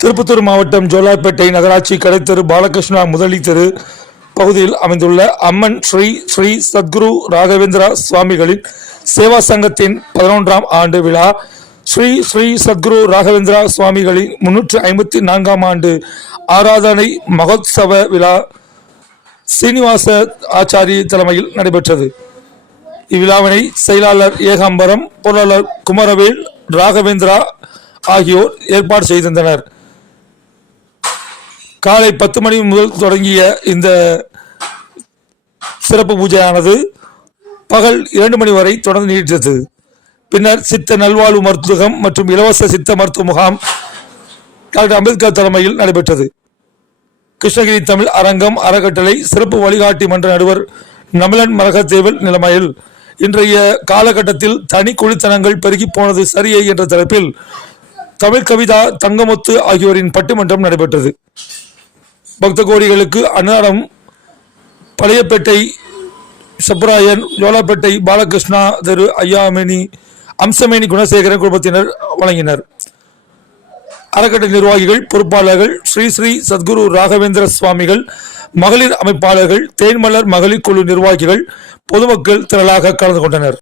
திருப்பத்தூர் மாவட்டம் ஜோலார்பேட்டை நகராட்சி கடைத்தெரு பாலகிருஷ்ணா முதலி தெரு பகுதியில் அமைந்துள்ள அம்மன் ஸ்ரீ ஸ்ரீ சத்குரு ராகவேந்திரா சுவாமிகளின் சேவா சங்கத்தின் 11ஆம் ஆண்டு விழா ஸ்ரீ ஸ்ரீ சத்குரு ராகவேந்திரா சுவாமிகளின் 354ஆம் ஆண்டு ஆராதனை மகோத்சவ விழா சீனிவாச ஆச்சாரி தலைமையில் நடைபெற்றது. இவ்விழாவினை செயலாளர் ஏகாம்பரம், பொருளாளர் குமரவேல், ராகவேந்திரா ஆகியோர் ஏற்பாடு செய்திருந்தனர். காலை 10 மணி முதல் தொடங்கிய இந்த சிறப்பு பூஜையானது பகல் 2 மணி வரை தொடர்ந்து நீடித்தது. பின்னர் சித்த நல்வாழ்வு மருத்துவம் மற்றும் இலவச சித்த மருத்துவ முகாம் டாக்டர் அம்பேத்கர் தலைமையில் நடைபெற்றது. கிருஷ்ணகிரி தமிழ் அரங்கம் அறக்கட்டளை சிறப்பு வழிகாட்டி மன்ற நடுவர் நமிலன் மரகத்தேவல் நிலைமையில் இன்றைய காலகட்டத்தில் தனி குழித்தனங்கள் பெருகி போனது சரியே என்ற தலைப்பில் தமிழ் கவிதா, தங்கமுத்து ஆகியோரின் பட்டிமன்றம் நடைபெற்றது. பக்த கோடிகளுக்கு அன்னாரம் பழையப்பேட்டை சப்ராயன், ஜோலார்பேட்டை பாலகிருஷ்ணா தெரு ஐயாமேனி, அம்சமேனி குணசேகரன் குடும்பத்தினர் வழங்கினர். அறக்கட்டளை நிர்வாகிகள், பொறுப்பாளர்கள், ஸ்ரீ ஸ்ரீ சத்குரு ராகவேந்திர சுவாமிகள், மகளிர் அமைப்பாளர்கள், தேன்மலர் மகளிர் குழு நிர்வாகிகள், பொதுமக்கள் திரளாக கலந்து கொண்டனர்.